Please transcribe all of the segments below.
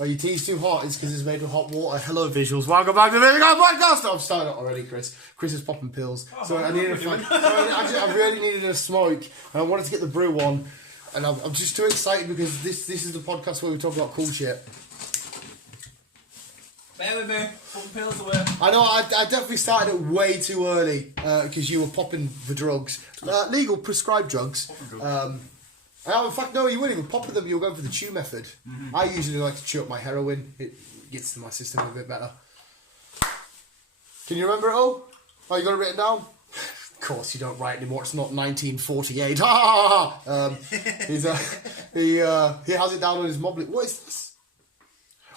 Oh, your tea's too hot. It's because it's made with hot water. Hello, visuals. Welcome back to the podcast. I'm starting already, Chris. Chris is popping pills. So I needed I really needed a smoke, and I wanted to get the brew on. And I'm just too excited because this is the podcast where we talk about cool shit. Bear with me. Popping pills away. I know. I definitely started it way too early because you were popping the drugs, legal prescribed drugs. In fact, no, you weren't even popping them. You were going for the chew method. Mm-hmm. I usually like to chew up my heroin. It gets to my system a bit better. Can you remember it all? Oh, you got it written down? Of course you don't write anymore. It's not 1948. He has it down on his mob. What is this?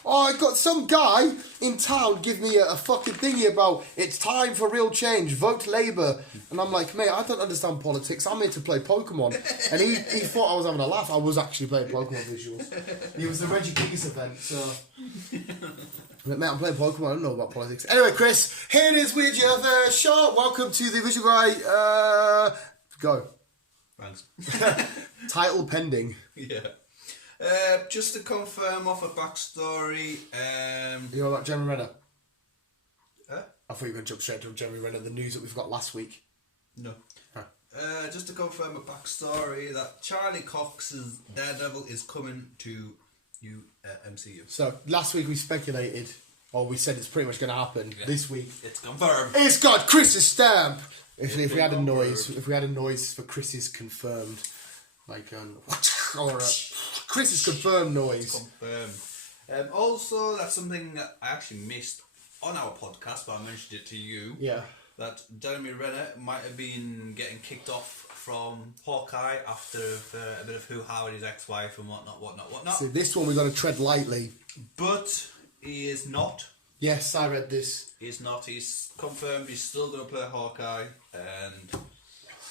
Oh, I got some guy in town give me a fucking thingy about it's time for real change, vote Labour. And I'm like, mate, I don't understand politics. I'm here to play Pokemon. And he thought I was having a laugh. I was actually playing Pokemon visuals. It was the Reggie Gigas event, so... Mate, I'm playing Pokemon. I don't know about politics. Anyway, Chris, here it is with your first shot. Welcome to the Visual Guy. Go. Thanks. Title pending. Yeah. Just to confirm off a backstory. You know about Jeremy Renner? Huh? I thought you were going to jump straight to Jeremy Renner, the news that we've got last week. No. Huh. Just to confirm a backstory that Charlie Cox's Daredevil is coming to MCU. So last week we speculated, or we said it's pretty much going to happen. Yeah. This week it's confirmed. It's got Chris's stamp. If we had a noise, for Chris's confirmed, like or Chris's confirmed noise. Confirmed. Also, that's something that I actually missed on our podcast, but I mentioned it to you. Yeah. That Jeremy Renner might have been getting kicked off from Hawkeye after a bit of hoo-ha with his ex-wife and whatnot. So this one we've got to tread lightly. But he is not. Yes, I read this. He's not. He's confirmed he's still going to play Hawkeye. And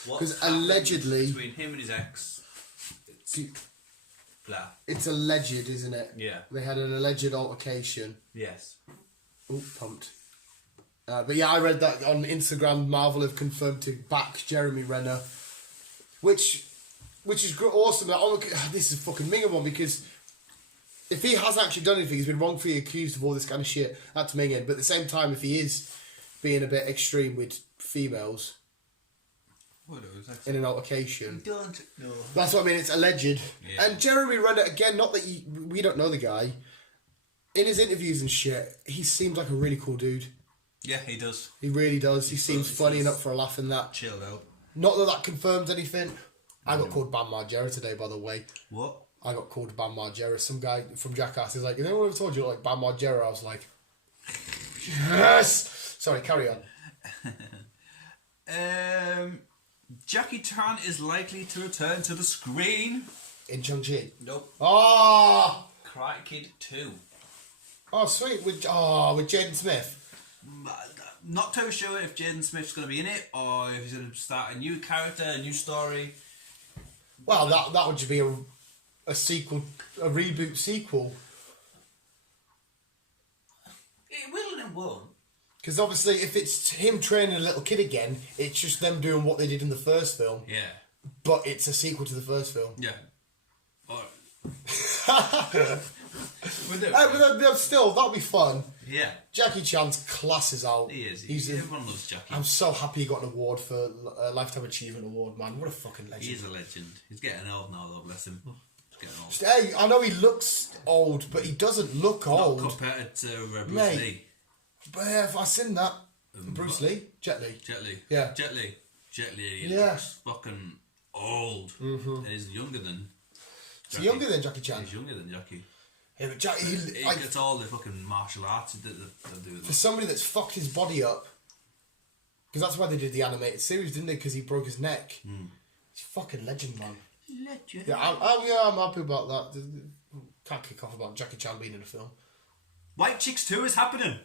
because allegedly between him and his ex, it's alleged, isn't it? Yeah. They had an alleged altercation. Yes. Oh, pumped. But yeah, I read that on Instagram. Marvel have confirmed to back Jeremy Renner, which is awesome. This is fucking minging one because if he has actually done anything, he's been wrongfully accused of all this kind of shit. That's minging. But at the same time, if he is being a bit extreme with females in an altercation, don't know. That's what I mean. It's alleged. Yeah. And Jeremy Renner again. Not that we don't know the guy. In his interviews and shit, he seems like a really cool dude. Yeah, he does. He really does. He seems funny and up for a laugh and that. Chilled out. Not that confirms anything. I got called Bam Margera today, by the way. What? I got called Bam Margera. Some guy from Jackass is like, has anyone ever told you like Bam Margera? I was like, yes! Sorry, carry on. Jackie Chan is likely to return to the screen. In Chong-Chi? Nope. Oh! Karate Kid 2. Oh, sweet. With Jaden Smith. Not too sure if Jaden Smith's going to be in it or if he's going to start a new character, a new story. Well, that would just be a sequel, a reboot sequel. It will and it won't. Because obviously, if it's him training a little kid again, it's just them doing what they did in the first film. Yeah. But it's a sequel to the first film. Yeah. But still, that'll be fun. Yeah. Jackie Chan's class is out. He is. Everyone loves Jackie. I'm so happy he got an award for a Lifetime Achievement Award, man. What a fucking legend. He is a legend. He's getting old now, though, bless him. He's getting old. Hey, I know he looks old, but he doesn't look old. Not compared to Bruce Lee. But have I seen that? Bruce Lee? Jet Li. Yeah. Jet Li looks fucking old. Mm-hmm. And he's younger than Jackie. Is he younger than Jackie Chan? He's younger than Jackie. Yeah, but Jackie... He gets all the fucking martial arts that do for somebody that's fucked his body up, because that's why they did the animated series, didn't they? Because he broke his neck. Mm. He's a fucking legend, man. Legend. Yeah, I'm happy about that. Can't kick off about Jackie Chan being in a film. White Chicks 2 is happening.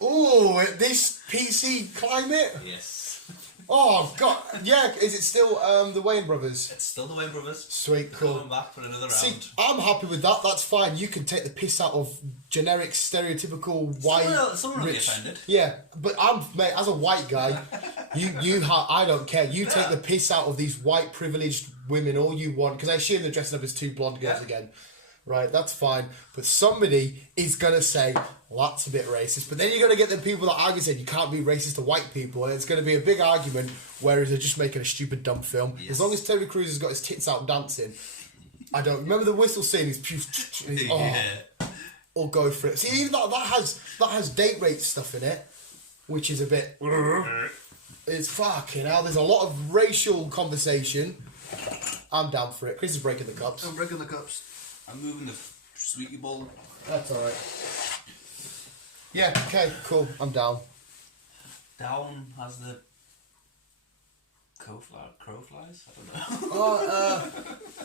Oh, this PC climate? Yes. Oh god, yeah. Is it still the Wayne brothers? It's still the Wayne brothers. Sweet, They're cool. Coming back for another See, round. I'm happy with that. That's fine. You can take the piss out of generic, stereotypical white. Someone will be rich. offended. Yeah, but mate, as a white guy, I don't care. You take the piss out of these white privileged women all you want, because I assume they're dressing up as two blonde girls again. Right, that's fine. But somebody is going to say, well, that's a bit racist. But then you're going to get the people that argue saying you can't be racist to white people. And it's going to be a big argument, whereas they're just making a stupid, dumb film. Yes. As long as Terry Crews has got his tits out dancing, I don't... Remember the whistle scene? Or go for it. See, even that has date rape stuff in it, which is a bit... It's fucking hell. There's a lot of racial conversation. I'm down for it. Chris is breaking the cups. I'm breaking the cups. I'm moving the sweetie bowl. That's alright. Yeah, okay, cool. I'm down. Down has the crow flies? I don't know.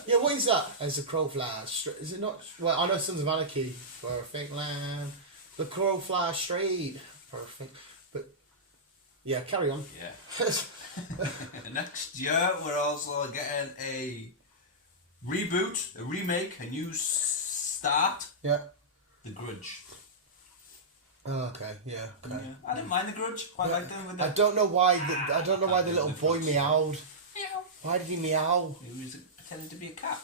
Yeah, what is that? As a crow flies. Is it not? Well, I know Sons of Anarchy. Perfect land. The crow flies straight. Perfect. But, yeah, carry on. Yeah. Next year, we're also getting a reboot, a remake, a new start. Yeah. The Grudge. Oh, okay, yeah, okay. Yeah. I didn't mind The Grudge. Quite like them with that. I don't know why the little boy meowed. Meow. Why did he meow? He was pretending to be a cat.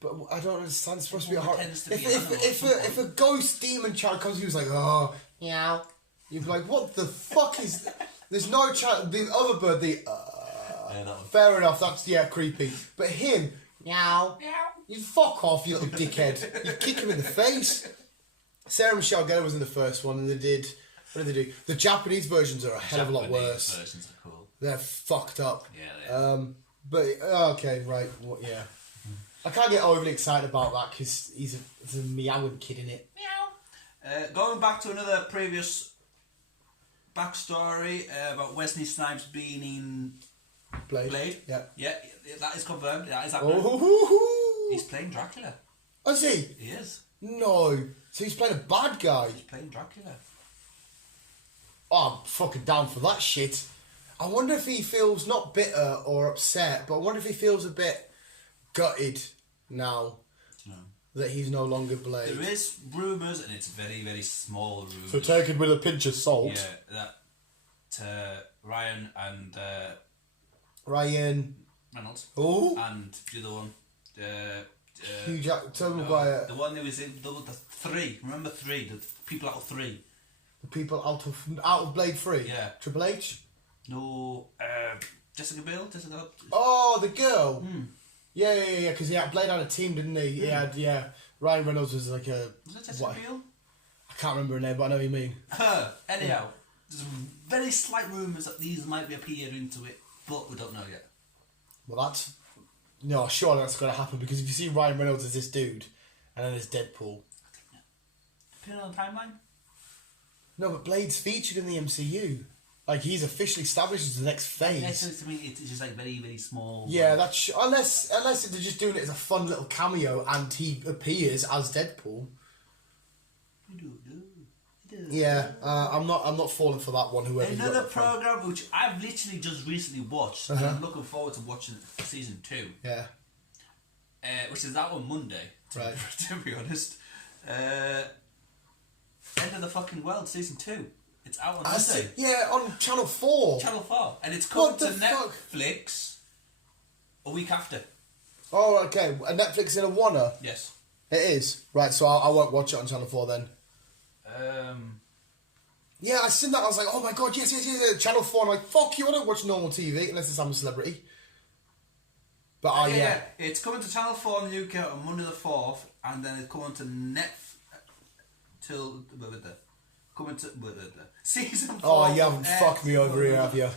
But I don't understand. It's supposed to be a horror. Pretends to be an animal at some If a ghost demon child comes, he was like, oh, meow. You'd be like, what the fuck is? There's no child. The other bird, Yeah, that one. fair enough. That's creepy. But him, meow. Meow. You fuck off, you little dickhead. You kick him in the face. Sarah Michelle Gellar was in the first one, and what did they do? The Japanese versions are a hell of a lot Japanese worse. versions are cool. They're fucked up. Yeah, they are. But okay, right, yeah. I can't get overly excited about that because he's a meowing kid in it. Meow. Going back to another previous backstory about Wesley Snipes being in Blade. Yeah. Yeah, that is confirmed. That is happening. Oh, He's playing Dracula. is he? He is. No. So he's playing a bad guy. He's playing Dracula. Oh, I'm fucking down for that shit. I wonder if he feels not bitter or upset, but I wonder if he feels a bit gutted now that he's no longer Blade. There is rumours, and it's very, very small rumours. So take it with a pinch of salt. Yeah, that Ryan and Ryan Reynolds Oh. and the other one, Hugh Jack, Tobey Maguire. the one who was in the three. Remember three? The people out of three. The people out of Blade 3. Yeah. Triple H. No, Jessica Biel. Jessica. Oh, the girl. Yeah. Because Blade had a team, didn't he? He had Ryan Reynolds was like a. Was it Jessica Biel? I can't remember her name, but I know what you mean. Anyhow, there's very slight rumours that these might appear into it, but we don't know yet. Well, that's no, surely that's going to happen because if you see Ryan Reynolds as this dude, and then there's Deadpool. Appear on the timeline. No, but Blade's featured in the MCU. Like he's officially established as the next phase. Yeah, so to me, it's just like very, very small. Yeah, that's unless they're just doing it as a fun little cameo and he appears as Deadpool. Yeah, I'm not falling for that one. Whoever another program which I've literally just recently watched, and I'm looking forward to watching season 2. Yeah. Which is out on Monday. Right. To be honest, End of the Fucking World season 2. It's out on Monday. Yeah, on Channel 4. Channel 4, and it's coming What to the fuck? Netflix a week after. Oh, okay. A Netflix in a Warner. Yes. It is right. So I won't watch it on Channel 4 then. Yeah, I seen that. I was like, oh my god, yes. Channel 4. I'm like, fuck you. I don't watch normal TV unless it's I'm a celebrity. But yeah. It's coming to Channel 4 in the UK on Monday the 4th, and then it's coming to season 4. Oh, you haven't fucked me over here, have you?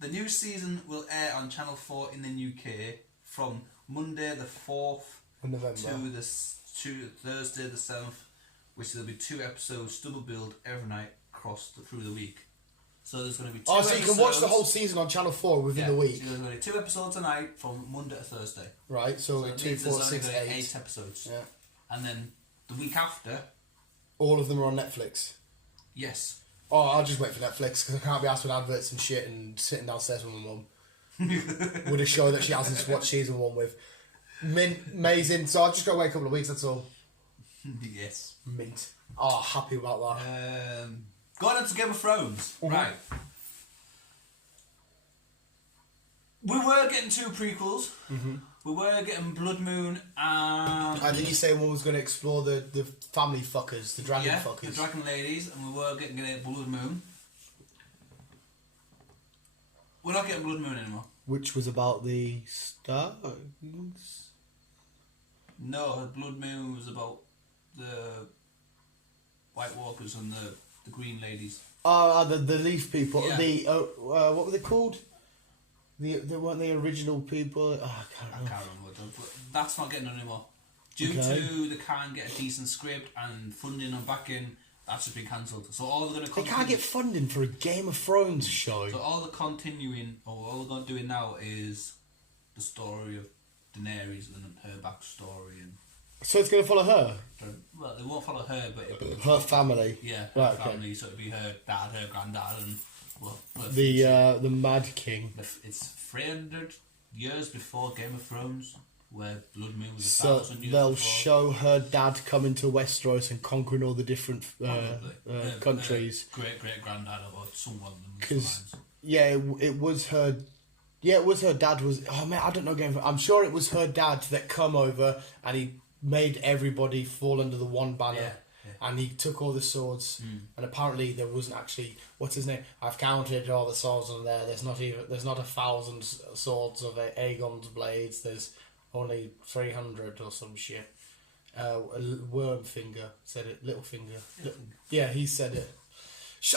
The new season will air on Channel 4 in the UK from Monday the 4th In November. to Thursday the 7th, which there'll be 2 episodes double billed every night through the week. So there's going to be 2 episodes. So you can watch the whole season on Channel 4 within the week. So there's going to be 2 episodes a night from Monday to Thursday. Right, so it 2, means 4, there's only 6, gonna be 8. 8 episodes. Yeah. And then the week after, All of them are on Netflix. yes. Oh, I'll just wait for Netflix because I can't be asked with adverts and shit and sitting downstairs with my mum. With a show that she hasn't watched season 1 with. Amazing. So I'll just go away a couple of weeks, that's all. Yes. Mint. Oh, happy about that. Going on to Game of Thrones. Mm-hmm. Right. We were getting 2 prequels. Mm-hmm. We were getting Blood Moon and... I think you say one was going to explore the family fuckers, the dragon fuckers. The dragon ladies, and we were getting Blood Moon. We're not getting Blood Moon anymore. Which was about the Starks? No, Blood Moon was about the White Walkers and the Green Ladies. Oh, the Leaf people. Yeah. What were they called? They weren't the original people. Oh, I can't remember. But that's not getting done anymore. Due to they can't get a decent script and funding and backing, that's just been cancelled. So all they're going to they can't get funding for a Game of Thrones show. So all they're going to do now is the story of Daenerys and her backstory and. So it's going to follow her. Well, it won't follow her, but her family. Yeah, her family. Okay. So it'll be her dad, her granddad, and the Mad King. It's 300 years before Game of Thrones, where Blood Moon was 1,000 years they'll before. show her dad coming to Westeros and conquering all the different countries. Great granddad or someone. Because it was her. Yeah, it was her dad. Oh man, I don't know. I'm sure it was her dad that come over and he made everybody fall under the one banner. Yeah. And he took all the swords, and apparently there wasn't actually what's his name. I've counted all the swords on there. There's not 1,000 swords of Aegon's blades. There's only 300 or some shit. Wormfinger said it. Littlefinger. Yeah, he said it.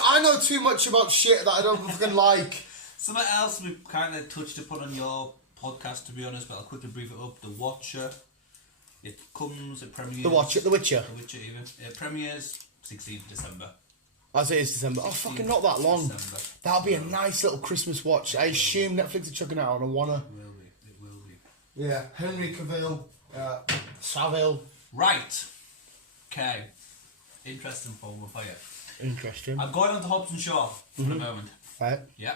I know too much about shit that I don't fucking like. Something else we kind of touched upon on your podcast, to be honest, but I'll quickly brief it up. The Watcher. It premieres... The Witcher even. It premieres 16th December. As it is December. Oh, fucking not that long. December. That'll be a nice little Christmas watch. I assume Netflix are chucking it out on a wanna. It will be. Yeah, Henry Cavill, Saville. Right. Okay. Interesting for you. Interesting. I'm going on to Hobbs and Shaw for the moment. Right. Yeah.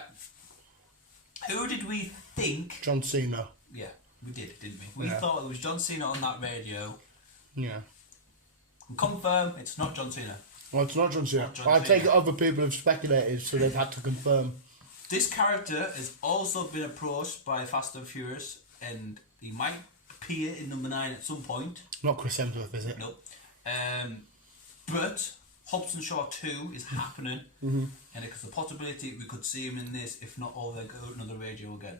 Who did we think... John Cena. Yeah. We did, didn't we? We thought it was John Cena on that radio. Yeah. And confirm it's not John Cena. Well, it's not John Cena. I take it other people have speculated, so they've had to confirm. This character has also been approached by Fast and Furious, and he might appear in number 9 at some point. Not Chris Hemsworth, is it? Nope. But Hobbs and Shaw 2 is happening, and there's a possibility we could see him in this, if not over another radio again.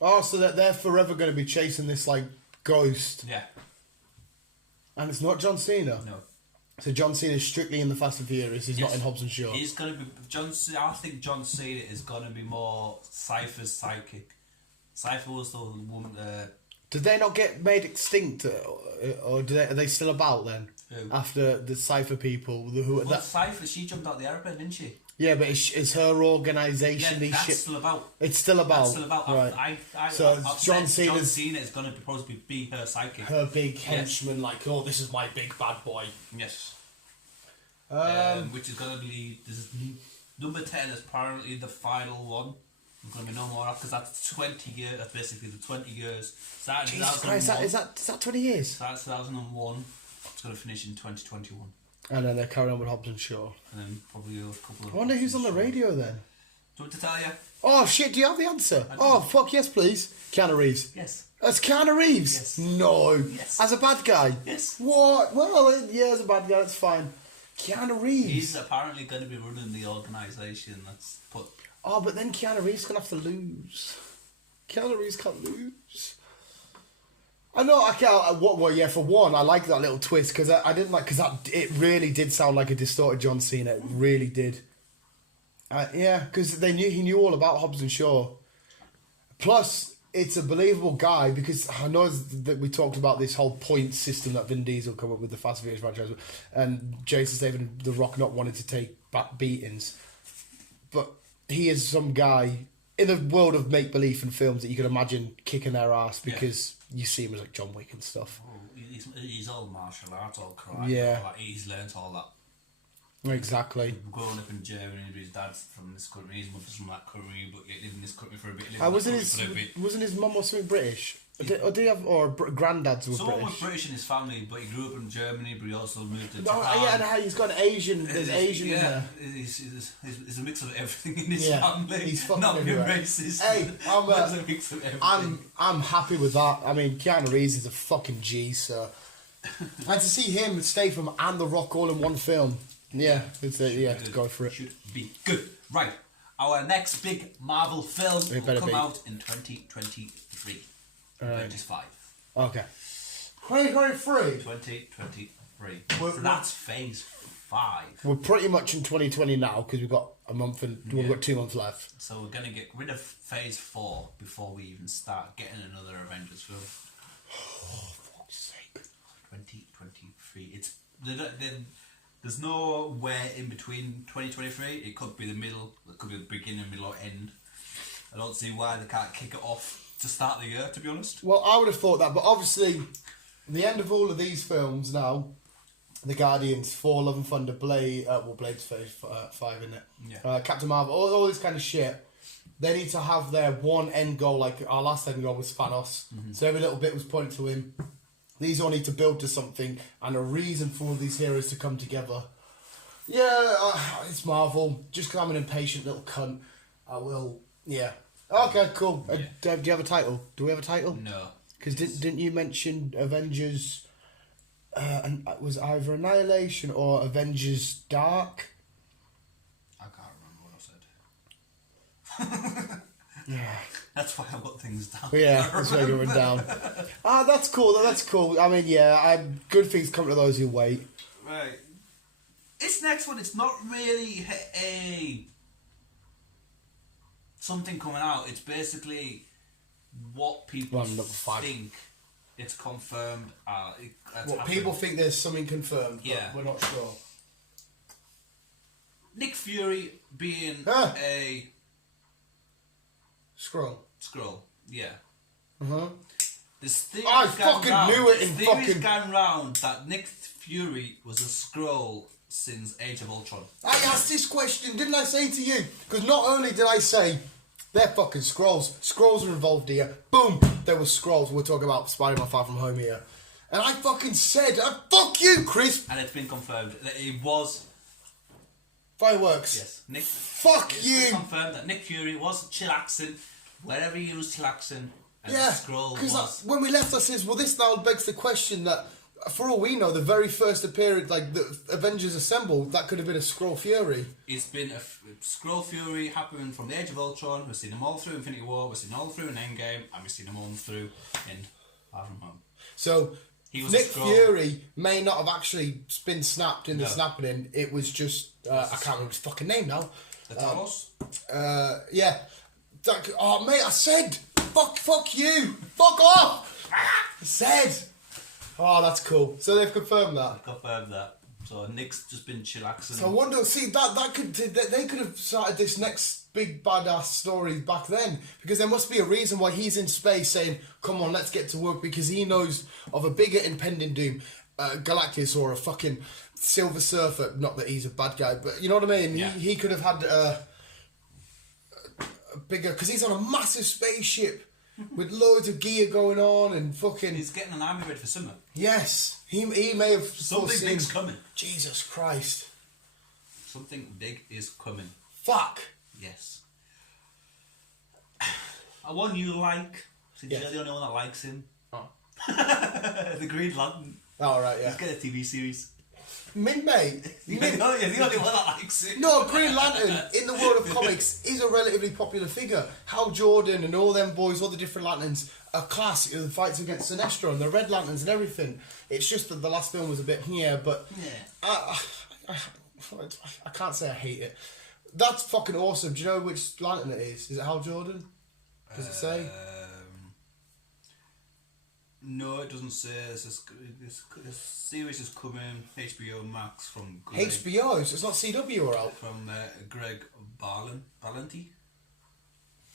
Oh, so that they're forever going to be chasing this, like, ghost. Yeah. And it's not John Cena? No. So John Cena is strictly in the Fast and Furious, he's not in Hobbs and Shaw? He's going to be... I think John Cena is going to be more Cypher's sidekick. Cypher was the woman... Did they not get made extinct? Or are they still about then? Who? After the Cypher people? Cypher, she jumped out the aeroplane, didn't she? Yeah, but it's her organisation. Yeah, that's still about. It's still about. That's still about. Right. John Cena is going to probably be her sidekick. Her big henchman, like, oh, this is my big bad boy. Yes. Which is going to be... Number 10 is apparently the final one. There's going to be no more because that's 20 years. That's basically the 20 years. Jesus Christ, is that 20 years? That's 2001. It's going to finish in 2021. And then they're carrying on with Hobbs and Shaw. And then probably a couple of... I wonder who's on the radio then. Do you want to tell you? Oh shit, do you have the answer? Oh fuck, yes please. Keanu Reeves. Yes. That's Keanu Reeves? Yes. No. Yes. As a bad guy? Yes. What? Well, yeah, as a bad guy, that's fine. Keanu Reeves. He's apparently going to be running the organisation that's put... Oh, but then Keanu Reeves going to have to lose. Keanu Reeves can't lose. I know, I can't. Well, yeah, for one, I like that little twist because I didn't like, because it really did sound like a distorted John Cena. It really did. Yeah, because he knew all about Hobbs and Shaw. Plus, it's a believable guy because I know that we talked about this whole point system that Vin Diesel come up with the Fast and Furious franchise, and Jason Statham and The Rock not wanting to take back beatings, but he is some guy in the world of make believe and films that you can imagine kicking their ass because you see him as like John Wick and stuff. Oh, he's all martial arts, all karate. Yeah, all that. He's learnt all that. Exactly. Growing up in Germany, but his dad's from this country, his mother's from that country, but he lived in this country for a bit. Wasn't his mum or something British? Or did he have, or granddads were Someone British? was British in his family, but he grew up in Germany, but he also moved to Oh, Japan. yeah, and how he's got an Asian. There's Asian in there. He's a mix of everything in his family. He's fucking not being everywhere. racist. Hey, He's a mix of everything. I'm happy with that. I mean, Keanu Reeves is a fucking G, so. And to see him, Statham, and The Rock all in one film, to go for it. Should be good. Right, our next big Marvel film will come out in 2023. Avengers 5. Okay. 2023. 2023. So that's Phase 5. We're pretty much in 2020 now because we've got a month and we've got 2 months left. So we're gonna get rid of Phase 4 before we even start getting another Avengers film. Oh, fuck's sake. 2023. There's nowhere in between 2023. It could be the middle. It could be the beginning, middle, or end. I don't see why they can't kick it off to start the year, to be honest. Well, I would have thought that, but obviously, the end of all of these films now, The Guardians, Thor, Love and Thunder, Blade's Phase 5, isn't it? Yeah. Captain Marvel, all this kind of shit. They need to have their one end goal, like our last end goal was Thanos. Mm-hmm. So every little bit was pointed to him. These all need to build to something and a reason for all these heroes to come together. Yeah, it's Marvel. Just because I'm an impatient little cunt, I will. Yeah. Okay, cool. Yeah. Do you have a title? Do we have a title? No. Because didn't you mention Avengers? And it was either Annihilation or Avengers Dark. I can't remember what I said. Yeah. That's why I got things down. Yeah, that's why you're going down. That's cool. That's cool. I mean, yeah, good things come to those who wait. Right. This next one, it's not really something coming out. It's basically what people think it's confirmed. People think there's something confirmed, but yeah, we're not sure. Nick Fury being a Skrull, yeah. This theory I fucking knew it in fucking... Theory's gone round that Nick Fury was a Skrull since Age of Ultron. I asked this question, didn't I say to you? Because not only did I say, they're fucking Skrulls. Skrulls are involved here. Boom, there was Skrulls. We're talking about Spider-Man Far From Home here. And I fucking said, fuck you, Chris. And it's been confirmed that it was... Fireworks. Yes. Fuck you. It's confirmed that Nick Fury was chillaxing wherever he was chillaxing. And the Skrull was... when we left, I says, well, this now begs the question that, for all we know, the very first appearance, like the Avengers Assemble, that could have been a Skrull Fury. It's been a Skrull Fury happening from the Age of Ultron. We've seen them all through Infinity War. We've seen them all through in Endgame, and we've seen them all through in Far From Home. So Nick Fury may not have actually been snapped in the snapping. It was just I can't remember his fucking name now. The Talos. Yeah. Oh mate, I said fuck you, fuck off. I said. Oh, that's cool. So they've confirmed that. They've confirmed that. So Nick's just been chillaxing. So I wonder. See they could have started this next big badass story back then, because there must be a reason why he's in space saying, "Come on, let's get to work," because he knows of a bigger impending doom, Galactus or a fucking Silver Surfer. Not that he's a bad guy, but you know what I mean. Yeah. He could have had a bigger, because he's on a massive spaceship. With loads of gear going on and fucking... He's getting an army ready for summer. Yes. He may have... Something big's coming. Jesus Christ. Something big is coming. Fuck. Yes. One you like, since you're the only one that likes him. Oh. The Green Lantern. Oh, right, yeah. He's got a TV series. Mate. You're the only one that likes him. No, Green Lantern, in the world of comics, is a relatively popular figure. Hal Jordan and all them boys, all the different Lanterns, are class. The fights against Sinestro and the Red Lanterns and everything. It's just that the last film was a bit but I can't say I hate it. That's fucking awesome. Do you know which Lantern it is? Is it Hal Jordan? Does it say? No, it doesn't say. This series is coming HBO Max from Greg. HBO? So it's not CW or out? From Greg Berlanti.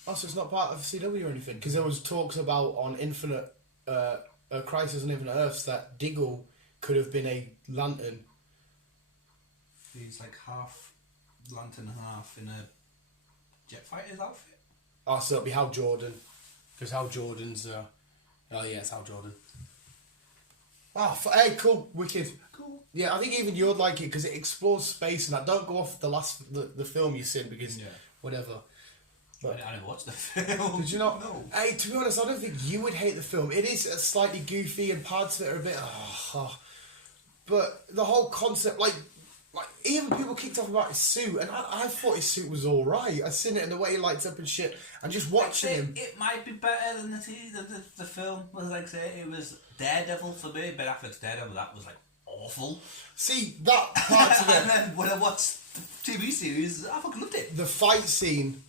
Oh, so it's not part of CW or anything? Because there was talks about on Infinite Crisis on Infinite Earths that Diggle could have been a Lantern. He's like half lantern, half in a jet fighter's outfit. Oh, so it'll be Hal Jordan. Because Hal Jordan's... oh, yeah, it's Hal Jordan. Oh, hey, cool. Wicked. Cool. Yeah, I think even you'd like it because it explores space and that. Don't go off the film you've seen because whatever. But, I never watched the film. Did you not? No. Hey, to be honest, I don't think you would hate the film. It is slightly goofy and parts of it are a bit... but the whole concept, like even people kicked off about his suit, and I thought his suit was all right. I seen it in the way he lights up and shit, and just watching him. It might be better than the film. Was like say it was Daredevil for me. Ben Affleck's Daredevil, that was like awful. See that part of it. And then when I watched the TV series, I fucking loved it. The fight scene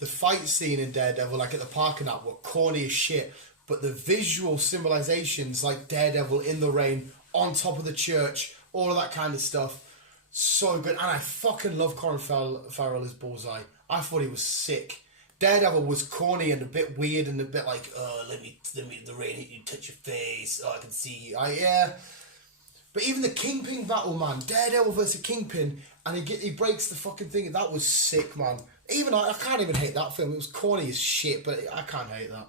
in Daredevil, like at the park and that, were corny as shit. But the visual symbolizations, like Daredevil in the rain, on top of the church, all of that kind of stuff, so good. And I fucking love Colin Farrell as Bullseye. I thought he was sick. Daredevil was corny and a bit weird and a bit like, let me the rain hit you, touch your face, I can see you. Yeah. But even the Kingpin battle, man, Daredevil versus Kingpin, and he breaks the fucking thing. That was sick, man. Even I can't even hate that film. It was corny as shit, but I can't hate that.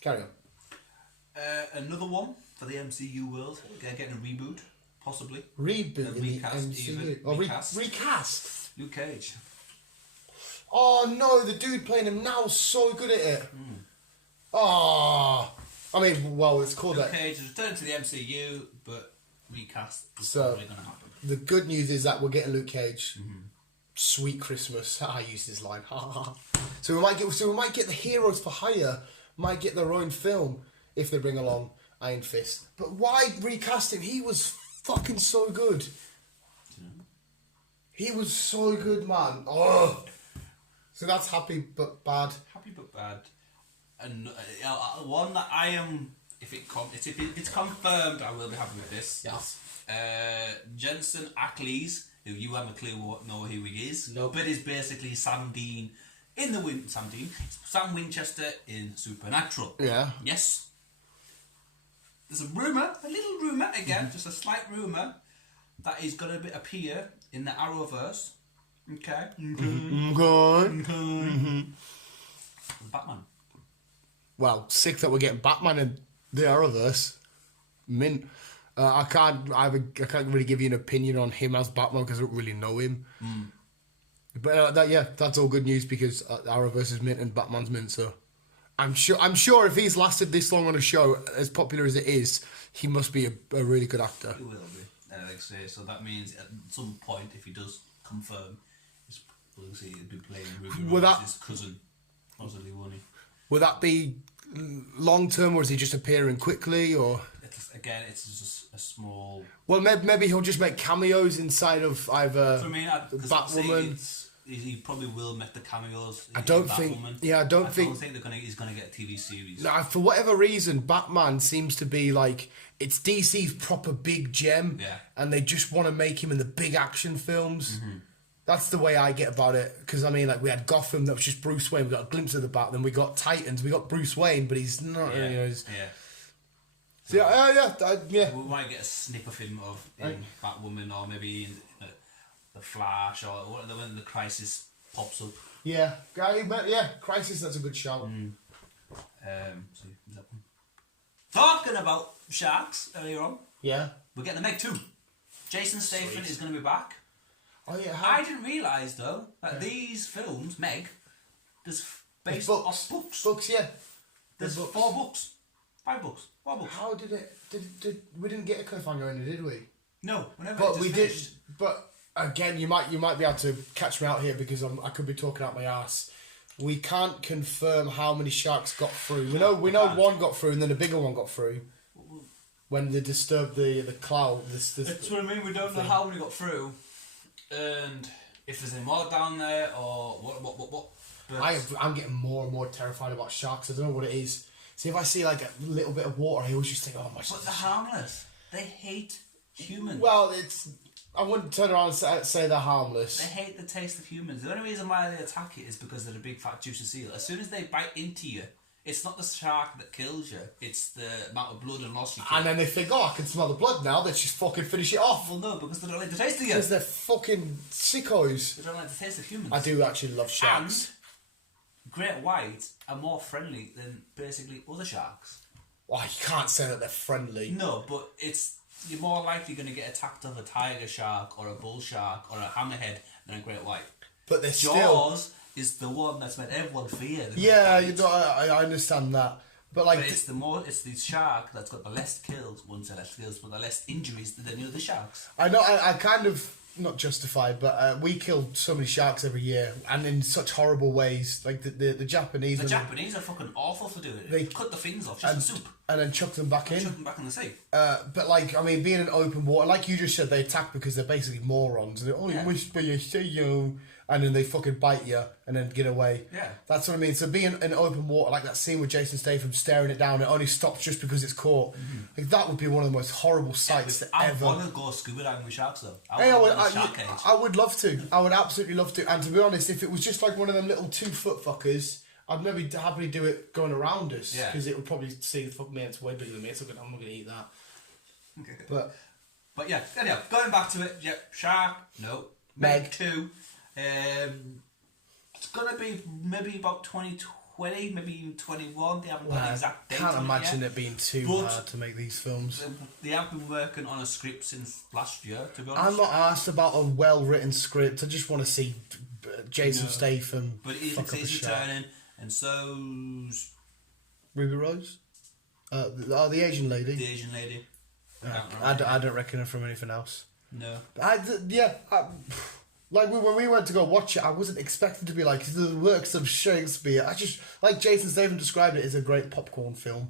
Carry on. Another one for the MCU world, getting a reboot, possibly. Reboot in recast, the MCU. even. Oh, Recast. Recast. Luke Cage. Oh no, the dude playing him now is so good at it. Oh, I mean, well, it's called Luke that. Cage is returning to the MCU, but recast is So, probably going to happen. The good news is that we're getting Luke Cage. Sweet Christmas. I used his line. So we might get the heroes for hire. Might get their own film if they bring along Iron Fist. But why recast him? He was fucking so good. He was so good, man. Oh. So that's happy but bad. Happy but bad. And one that I am, if it's confirmed, I will be happy with this. Yes. Jensen Ackles, who you have a clue know who he is. Nope. But is basically Sam Dean in Sam Winchester in Supernatural. Yeah. Yes. There's a little rumour again, just a slight rumour, that he's going to appear in the Arrowverse. Okay. Batman. Well, sick that we're getting Batman in the Arrowverse. Mint. I can't really give you an opinion on him as Batman because I don't really know him. But that's all good news because Arrowverse is mint and Batman's mint. So I'm sure if he's lasted this long on a show, as popular as it is, he must be a really good actor. He will be. Like I say, so that means at some point, if he does confirm, he'll be playing Ruby Rose's cousin, possibly, won't he? Will that be long term, or is he just appearing quickly, or? It's just a small. Well, maybe he'll just make cameos inside of either Batwoman. He probably will make the cameos. I don't think he's going to get a TV series. No, for whatever reason, Batman seems to be like it's DC's proper big gem, and they just want to make him in the big action films. That's the way I get about it. Because I mean, like we had Gotham, that was just Bruce Wayne. We got a glimpse of the Bat. Then we got Titans. We got Bruce Wayne, but he's not. Yeah. We might get a snip of him in Batwoman, or maybe in the Flash, or when the Crisis pops up. Yeah, Crisis. That's a good shout. Talking about sharks earlier on. Yeah, we're getting the Meg 2. Jason Statham is going to be back. Oh yeah. I didn't realise though that these films, Meg, there's based off books. Books, yeah. There's 4 books. 5 books. 4 books. How did it? Did we didn't get a cliffhanger in it, did we? No, whenever. But we did. But again, you might be able to catch me out here because I could be talking out my ass. We can't confirm how many sharks got through. We know one got through, and then a bigger one got through. When they disturbed the cloud. That's what I mean. We don't know how many got through, and if there's any more down there or what. I'm getting more and more terrified about sharks. I don't know what it is. See, if I see like a little bit of water, I always just think, oh my. But they're harmless. They hate humans. Well, I wouldn't turn around and say they're harmless. They hate the taste of humans. The only reason why they attack it is because they're a big fat juicy seal. As soon as they bite into you, It's not the shark that kills you, it's the amount of blood and loss you And get. then they think, oh, I can smell the blood now, let's just fucking finish it off. Well, no, because they don't like the taste of you. Because they're fucking sickos. They don't like the taste of humans. I do actually love sharks. And great whites are more friendly than basically other sharks. Oh, you can't say that they're friendly. No, but you're more likely going to get attacked of a tiger shark or a bull shark or a hammerhead than a great white. But they're still... Jaws is the one that's made everyone fear. Yeah, I understand that. But like, But it's the shark that's got the less kills, wouldn't say less kills, but the less injuries than the other sharks. I know, I kind of, not justified, but we kill so many sharks every year, and in such horrible ways. Like the Japanese... The Japanese are fucking awful for doing it. They cut the fins off just in soup. And then chuck them back in. Chuck them back in the sea. But like, I mean, being in open water, like you just said, they attack because they're basically morons. And you must be a CEO. And then they fucking bite you and then get away. Yeah. That's what I mean. So being in open water, like that scene with Jason Statham staring it down, it only stops just because it's caught. Mm-hmm. Like that would be one of the most horrible sights ever. I want to go scuba diving with sharks though. I would love to. I would absolutely love to. And to be honest, if it was just like one of them little 2-foot fuckers, I'd maybe happily do it going around us. Yeah. Because it would probably see the fuck me, it's way bigger than me. I'm not going to eat that. Okay. But yeah, anyhow, going back to it, yeah, shark, no. Meg 2. It's gonna be maybe about 2020, maybe even 21. They haven't got an exact date. Can't on imagine it it being too hard to make these films. They have been working on a script since last year, to be honest. I'm not asked about a well-written script. I just want to see Jason Statham. But he's returning, and so's Ruby Rose. The Asian lady. The Asian lady. I don't reckon her from anything else. No. Like when we went to go watch it, I wasn't expecting to be like the works of Shakespeare. I just, like Jason Statham described it, as a great popcorn film.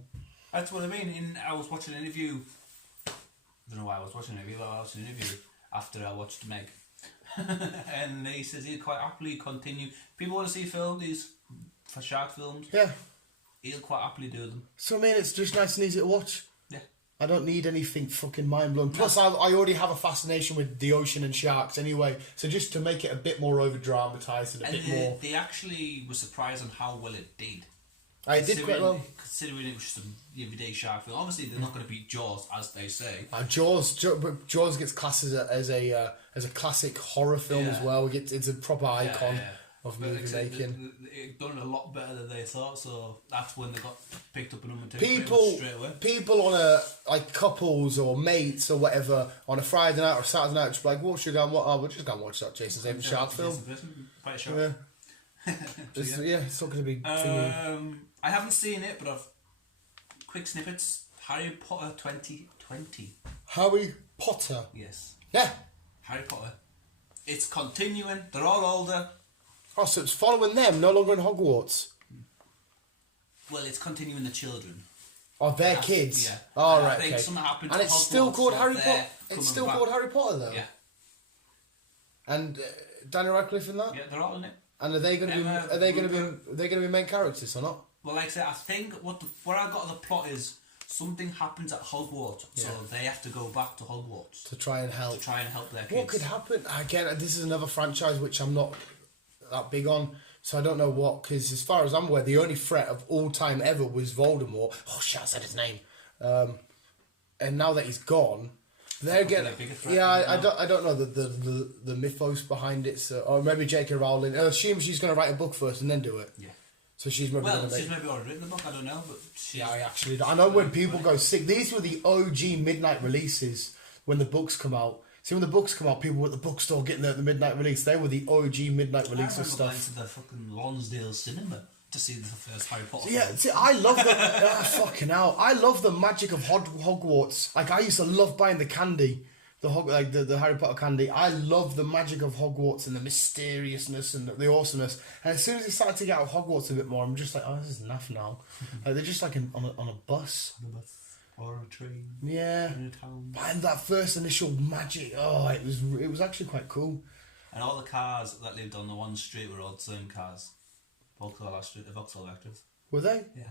That's what I mean. I was watching an interview. I don't know why I was watching an interview, but I was watching an interview after I watched Meg. And he says he'll quite happily continue. People want to see films, for shark films. Yeah. He'll quite happily do them. So I mean, it's just nice and easy to watch. Yeah. I don't need anything fucking mind-blowing. Plus, I already have a fascination with the ocean and sharks anyway. So just to make it a bit more over-dramatised and a bit more... They actually were surprised on how well it did. It did quite well. Considering it was just an everyday shark film. Obviously, they're not going to beat Jaws, as they say. Jaws gets classed as a classic horror film as well. It's a proper icon of movie making. It done a lot better than they thought, so that's when they got picked up a number 2 straight away. People on couples or mates or whatever on a Friday night or Saturday night just be like, what should we go and watch? Oh, we'll just go and watch that Jason Statham shark film. Quite sure. Yeah. It's not going to be I haven't seen it, but I've quick snippets. Harry Potter 2020. Harry Potter? Yes. Yeah. Harry Potter. It's continuing. They're all older. Oh, so it's following them, no longer in Hogwarts. Well, it's continuing the children. Oh, their kids. Yeah. Oh, right. I think something happened. And to it's Hogwarts, still called so Harry Potter. they're It's still coming called back. Harry Potter, though. Yeah. And Daniel Radcliffe in that. Yeah, they're all in it. And are they going to be main characters or not? Well, like I said, I think what I got of the plot is something happens at Hogwarts, so they have to go back to Hogwarts to try and help. Their kids. What could happen? Again, this is another franchise which I'm not that big on, so I don't know what. Because as far as I'm aware, the only threat of all time ever was Voldemort. Oh shit! I said his name. And now that he's gone, they're getting. I don't know the mythos behind it. So, or maybe J.K. Rowling. I assume she's going to write a book first and then do it. Yeah. So she's maybe going to make. She's maybe already written the book. I don't know, but I actually don't. I know when people go sick. These were the OG midnight releases when the books come out. See, when the books come out, people at the bookstore getting the midnight release. They were the OG midnight release of stuff. I remember going to the fucking Lonsdale cinema to see the first Harry Potter. Yeah, see, I love the fucking hell. I love the magic of Hogwarts. Like I used to love buying the candy, the Harry Potter candy. I love the magic of Hogwarts and the mysteriousness and the awesomeness. And as soon as they started to get out of Hogwarts a bit more, I'm just like, oh, this is enough now. Like they're just like on a bus. Or a train. Yeah. In a town. And that first initial magic, it was actually quite cool. And all the cars that lived on the one street were all the same cars. Vauxhall Street, the Vauxhall actors. Were they? Yeah.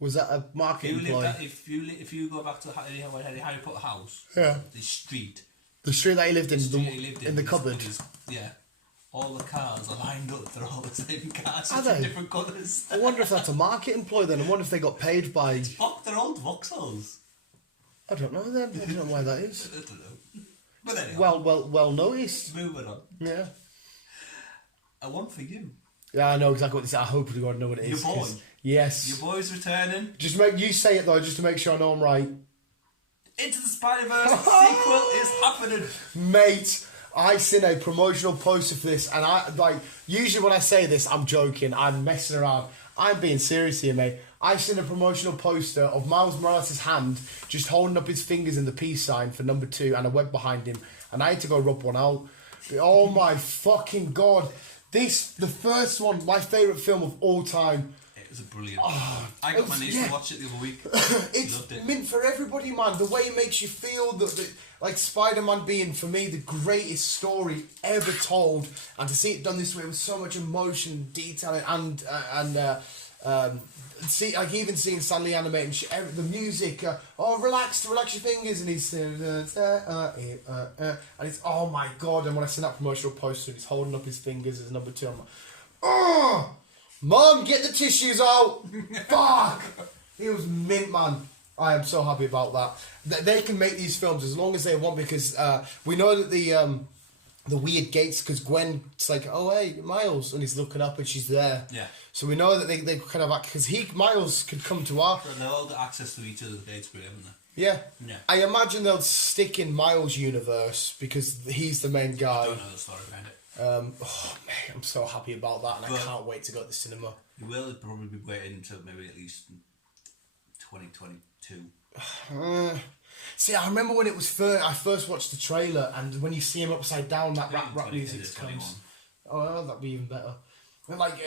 Was that a marketing ploy? If you go back to the Harry Potter house, yeah, the street that he lived in, in the cupboard. yeah, all the cars are lined up. They're all the same cars, Are just in they? different colours. I wonder if that's a marketing ploy then. I wonder if they got paid by... Fuck, they're old Vauxhalls. I don't know then. I don't know why that I is. don't know. But anyway, Well noticed. moving on. Yeah. A one for you. Yeah, I know exactly what this is. I hope we know what it is. Your boy. 'Cause- Yes. Your boy's returning. Just make you say it though, just to make sure I know I'm right. Into the Spider-Verse sequel is happening. Mate, I seen a promotional poster for this, and I like usually when I say this, I'm joking, I'm messing around. I'm being serious here, mate. I seen a promotional poster of Miles Morales' hand just holding up his fingers in the peace sign for number 2 and a web behind him, and I had to go rub one out. Oh my fucking god. The first one, my favourite film of all time. It was a brilliant. I got my niece to watch it the other week. It's Loved it. meant for everybody, man. The way it makes you feel that like Spider-Man being for me the greatest story ever told, and to see it done this way with so much emotion, detail, and see, like even seeing Stanley animating the music. Relax your fingers, and he's and it's oh my god. And when I seen that promotional poster, and he's holding up his fingers as number 2. I'm like, oh. Mum, get the tissues out! Fuck! It was mint, man. I am so happy about that. They can make these films as long as they want, because we know that the weird gates, because Gwen's like, oh hey, Miles, and he's looking up and she's there. Yeah. So we know that they kind of act, because Miles could come to our... But they've all got access to each other's gates, haven't they? Yeah. Yeah. I imagine they'll stick in Miles' universe because he's the main guy. I don't know the story behind it. Oh man, I'm so happy about that, and I can't wait to go to the cinema. You will probably be waiting until maybe at least 2022. See, I remember when it was I first watched the trailer, and when you see him upside down, that rap music comes. Oh, that'd be even better. And like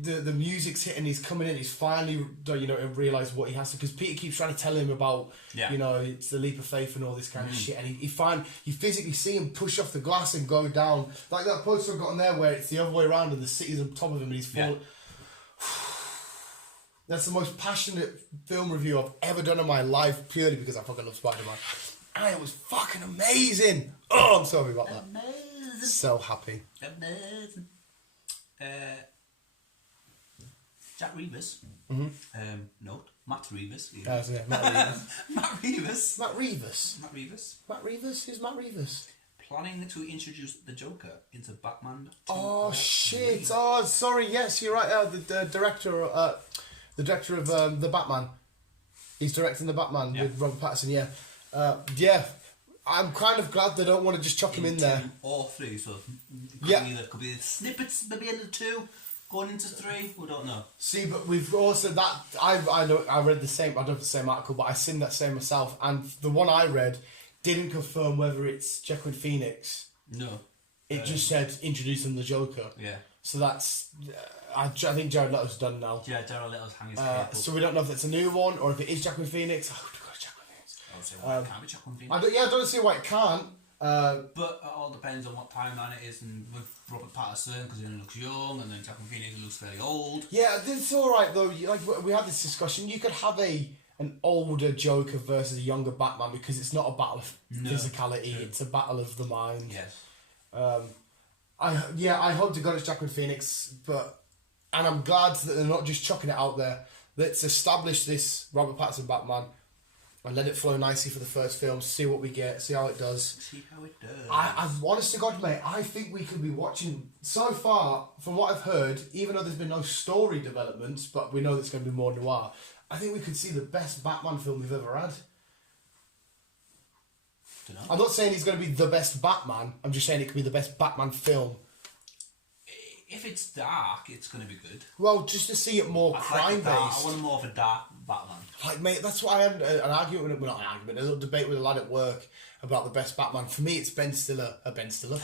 the music's hitting, he's coming in, he's finally realised what he has to, because Peter keeps trying to tell him about it's the leap of faith and all this kind of shit, and you physically see him push off the glass and go down, like that poster I've got on there where it's the other way around and the city's on top of him and he's falling. That's the most passionate film review I've ever done in my life, purely because I fucking love Spider-Man. And it was fucking amazing. Oh, I'm so happy about that. Amazing. So happy. Amazing. Jack Reeves. Note. Matt Reeves. Yeah, Matt Reeves. Matt Reeves. Matt Reeves. Matt Reeves. Matt Reeves? Who's Matt Reeves? Planning to introduce the Joker into Batman. Oh shit! Oh, sorry. Yes, you're right. The director of the Batman. He's directing the Batman with Robert Pattinson. Yeah, yeah. I'm kind of glad they don't want to just chuck him in there. 2 or 3, so could be snippets, maybe into 2, going into 3. We don't know. See, but we've also I read the same. I don't have the same article, but I seen that same myself, and the one I read didn't confirm whether it's Joaquin Phoenix. No. It just said introducing the Joker. Yeah. So that's. I think Jared Leto's done now. Yeah, Jared Leto's hanging his cape. So we don't know if it's a new one or if it is Joaquin Phoenix. Oh, we've got Joaquin Phoenix. I would say, well, it can't be Joaquin Phoenix. I don't see why it can't. But it all depends on what timeline it is, and with Robert Pattinson, because he only looks young, and then Joaquin Phoenix looks fairly old. Yeah, it's all right though. Like we had this discussion, you could have an older Joker versus a younger Batman, because it's not a battle of physicality; it's a battle of the mind. Yes. I hope to God it's Joaquin Phoenix, and I'm glad that they're not just chucking it out there. Let's establish this Robert Pattinson Batman and let it flow nicely for the first film, see what we get, see how it does. See how it does. I've honest to God, mate, I think we could be watching, so far, from what I've heard, even though there's been no story developments, but we know it's going to be more noir, I think we could see the best Batman film we've ever had. Dunno. I'm not saying he's going to be the best Batman, I'm just saying it could be the best Batman film. If it's dark, it's going to be good. Well, just to see it more crime-based. I want more of a dark Batman. Like, mate, that's why I had an argument, well, not an argument, a little debate with a lad at work about the best Batman. For me, it's Ben Stiller. Ben Stiller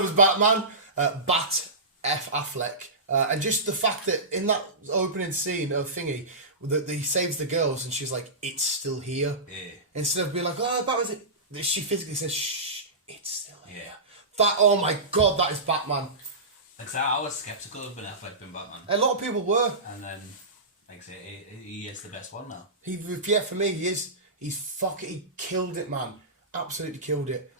was Batman. Bat F. Affleck. And just the fact that in that opening scene of Thingy, that he saves the girls and she's like, it's still here. Yeah. Instead of being like, oh, Batman's it. She physically says, shh, it's still here. Yeah. That, oh my God, that is Batman. Like I was sceptical of Ben Affleck being Batman. A lot of people were. And then, like I say, he is the best one now. For me, he is. He killed it, man. Absolutely killed it.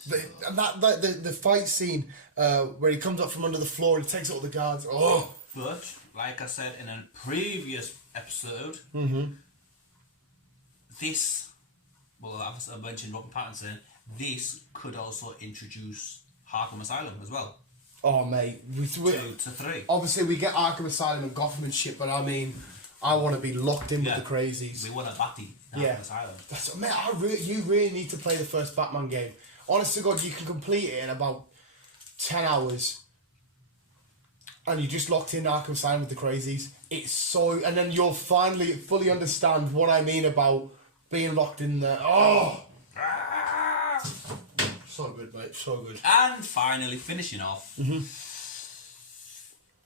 And the fight scene where he comes up from under the floor and he takes out all the guards. Oh! But, like I said in a previous episode, this, well, I mentioned Robert Pattinson, this could also introduce Arkham Asylum as well. Oh, mate. To 3. Obviously, we get Arkham Asylum and Gotham and shit, but I mean, I want to be locked in with the crazies. We want a Batty in Arkham Asylum. Man, you really need to play the first Batman game. Honest to God, you can complete it in about 10 hours. And you just locked in Arkham Asylum with the crazies. It's so... And then you'll finally fully understand what I mean about being locked in there. Oh! So good, mate. So good. And finally, finishing off,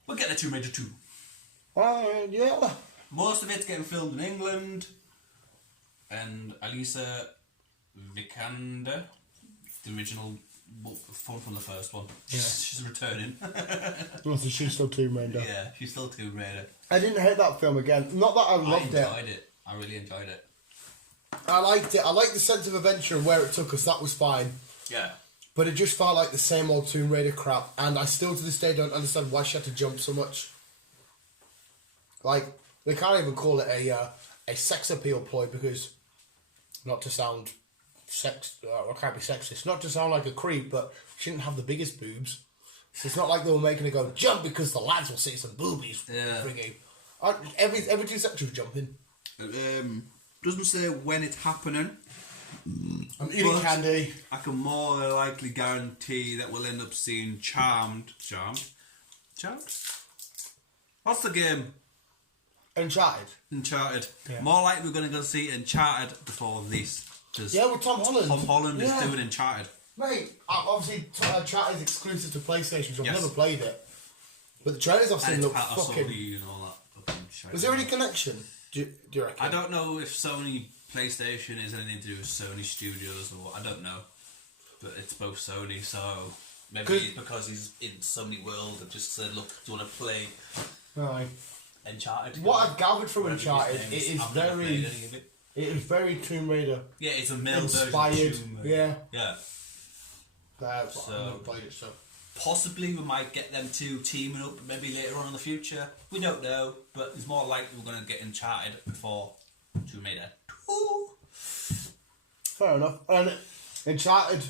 we'll get the Tomb Raider 2. Yeah. Most of it's getting filmed in England, and Alisa Vikander, the original one from the first one, she's returning. She's still Tomb Raider. Yeah, she's still Tomb Raider. I didn't hate that film again. Not that I loved it. I enjoyed it. I really enjoyed it. I liked it. I liked the sense of adventure and where it took us. That was fine. Yeah. But it just felt like the same old Tomb Raider crap, and I still to this day don't understand why she had to jump so much. Like, they can't even call it a sex appeal ploy because, not to sound I can't be sexist, not to sound like a creep, but she didn't have the biggest boobs. It's not like they were making her go jump because the lads will see some boobies. Yeah. Every 2 seconds she was jumping. Doesn't say when it's happening. I'm eating candy. I can more likely guarantee that we'll end up seeing Charmed? What's the game? Uncharted. Yeah. More likely we're going to go see Uncharted before this. Yeah, with Tom Holland. Tom Holland is doing Uncharted. Mate, obviously Uncharted is exclusive to PlayStation, so I've Yes. never played it. But the trailers I've seen look part of fucking... Sony and all that fucking shit. Was there any connection, do you reckon? I don't know if Sony PlayStation is anything to do with Sony Studios or I don't know. But it's both Sony, so maybe because he's in Sony World, they've just said, look, do you want to play Right. Uncharted? What I've gathered from Whatever Uncharted, his name it is I've never very... played any of it. It is very Tomb Raider Yeah, it's a male inspired. version of Tomb Raider. Yeah. I've never played it, so... Possibly we might get them two teaming up maybe later on in the future. We don't know, but it's more likely we're going to get Uncharted before Tomb Raider 2. Fair enough. And Uncharted,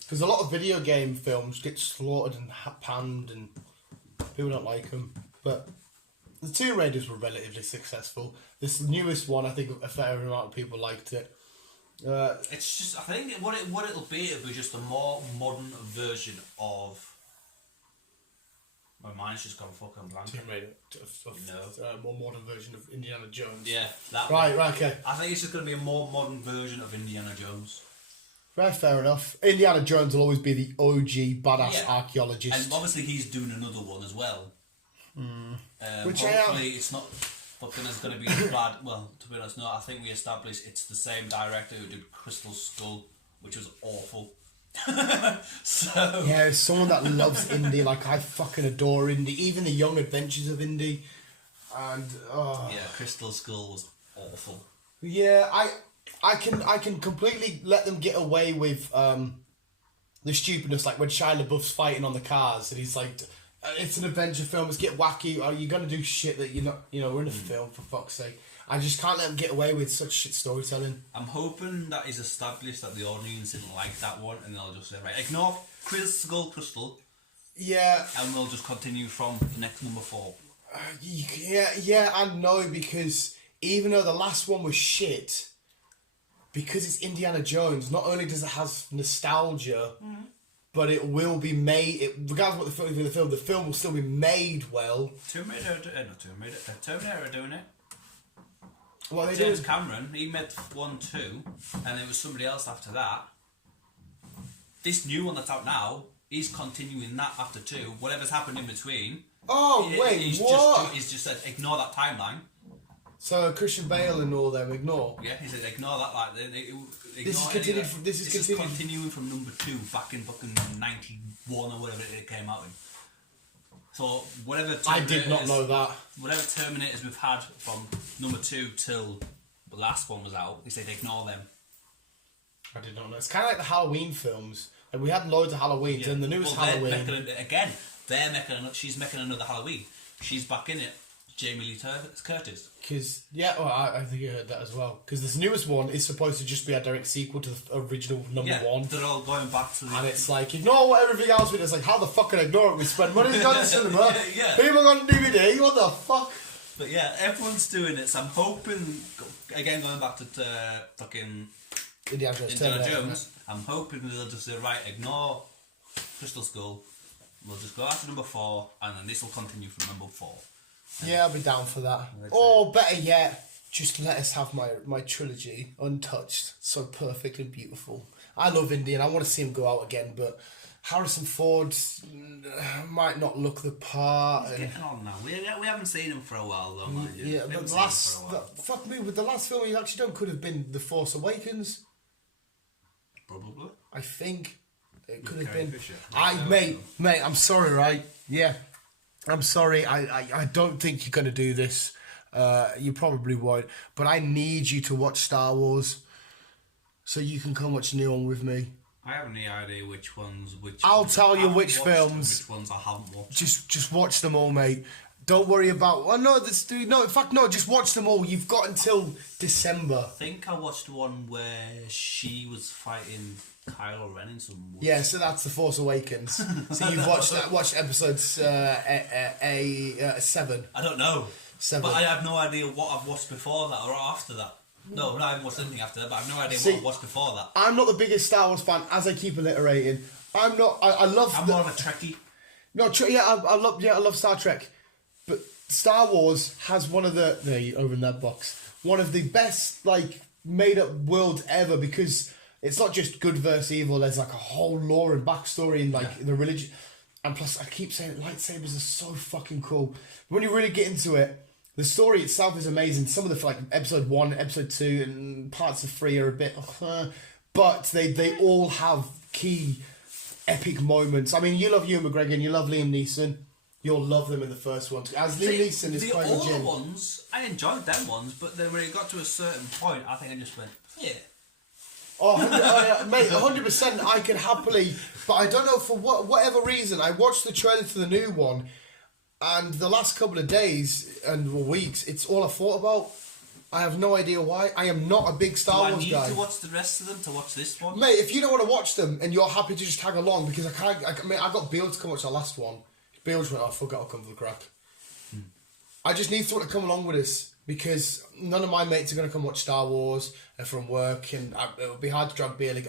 because a lot of video game films get slaughtered and panned and people don't like them, but the Tomb Raiders were relatively successful. This newest one, I think a fair amount of people liked it. It's just, I think what it'll be just a more modern version of... My mind's just gone fucking blank. Tomb Raider, more modern version of Indiana Jones. Yeah, that Right, one. okay. I think it's just going to be a more modern version of Indiana Jones. Right, fair enough. Indiana Jones will always be the OG badass archaeologist. And obviously he's doing another one as well. Which hopefully it's not fucking as going to be as bad. Well, to be honest, no, I think we established it's the same director who did Crystal Skull, which was awful. So yeah, someone that loves indie, like I fucking adore indie, even the Young Adventures of indie, and yeah, Crystal Skull was awful. Yeah, I can completely let them get away with the stupidness, like when Shia LaBeouf's fighting on the cars, and he's like, it's an adventure film, let's get wacky. Are you gonna do shit that you're not? You know, we're in a film, for fuck's sake. I just can't let them get away with such shit storytelling. I'm hoping that is established that the audience didn't like that one, and they'll just say, right, ignore Crystal, yeah, and we'll just continue from the next number 4. Yeah, and no, because even though the last one was shit, because it's Indiana Jones, not only does it have nostalgia, but it will be made, regardless of what the film will still be made well. Terminator are doing it. What are they James doing? Cameron, he made 1, 2, and it was somebody else after that. This new one that's out now, he's continuing that after 2. Whatever's happened in between. Oh, wait, what? He's just said, ignore that timeline. So Christian Bale and all them, ignore? Yeah, he said, ignore that. Like, This is continuing from number 2 back in fucking 91 or whatever it came out in. So whatever I did not know that. Whatever Terminators we've had from number 2 till the last one was out, he said ignore them. I did not know. It's kind of like the Halloween films. Like we had loads of Halloweens, and the newest Halloween. She's making another Halloween. She's back in it. Jamie Lee Curtis. Because, I think you heard that as well. Because this newest one is supposed to just be a direct sequel to the original number one. They're all going back to the... And it's like, ignore what everything else we do. It's like, how the fuck can I ignore it? We spend money to go to the cinema. People on DVD. What the fuck? But yeah, everyone's doing it. So I'm hoping, again, going back to fucking Indiana Jones, I'm hoping they'll just say, right, ignore Crystal Skull. We'll just go after number 4, and then this will continue from number 4. Yeah, I'll be down for that. Or better yet, just let us have my trilogy untouched, so perfect and beautiful. I love Indy and I want to see him go out again, but Harrison Ford might not look the part. He's getting on now. We haven't seen him for a while though, mind you. Yeah, but the last film he's actually done could have been The Force Awakens. Probably. I think it could have been. Mate, I'm sorry, right? Yeah. I'm sorry, I don't think you're going to do this. You probably won't. But I need you to watch Star Wars so you can come watch the new one with me. I have no idea which ones. I'll tell you which films. Which ones I haven't watched. Just watch them all, mate. Don't worry about... Oh, no, in fact, no, just watch them all. You've got until December. I think I watched one where she was fighting Kylo Ren in some woods. Yeah, so that's The Force Awakens. So you've watched episodes 7. I don't know. 7. But I have no idea what I've watched before that or after that. No, I haven't watched anything after that, but I have no idea what I've watched before that. I'm not the biggest Star Wars fan, as I keep reiterating. I'm not... I'm more of a Trekkie. No, I love Star Trek. But Star Wars has one of the... There, you open that box. One of the best, made-up worlds ever, because... It's not just good versus evil. There's a whole lore and backstory and the religion, and plus I keep saying lightsabers are so fucking cool. When you really get into it, the story itself is amazing. Some of the episode 1, episode 2, and parts of 3 are a bit, but they all have key epic moments. I mean, you love Ewan McGregor and you love Liam Neeson. You'll love them in the first one. As Liam Neeson is quite legit. The older ones, I enjoyed them ones, but then when it got to a certain point, I think I just went, yeah. Oh, mate, 100%. I can happily, but I don't know for whatever reason. I watched the trailer to the new one, and the last couple of days and weeks, it's all I thought about. I have no idea why. I am not a big Star Wars guy. I need to watch the rest of them to watch this one, mate. If you don't want to watch them and you're happy to just tag along, because I got Bill to come watch the last one. Bill just went, "Oh, fuck it, I'll come for the crack." I just need someone to come along with us. Because none of my mates are going to come watch Star Wars from work, and it'll be hard to drag beer.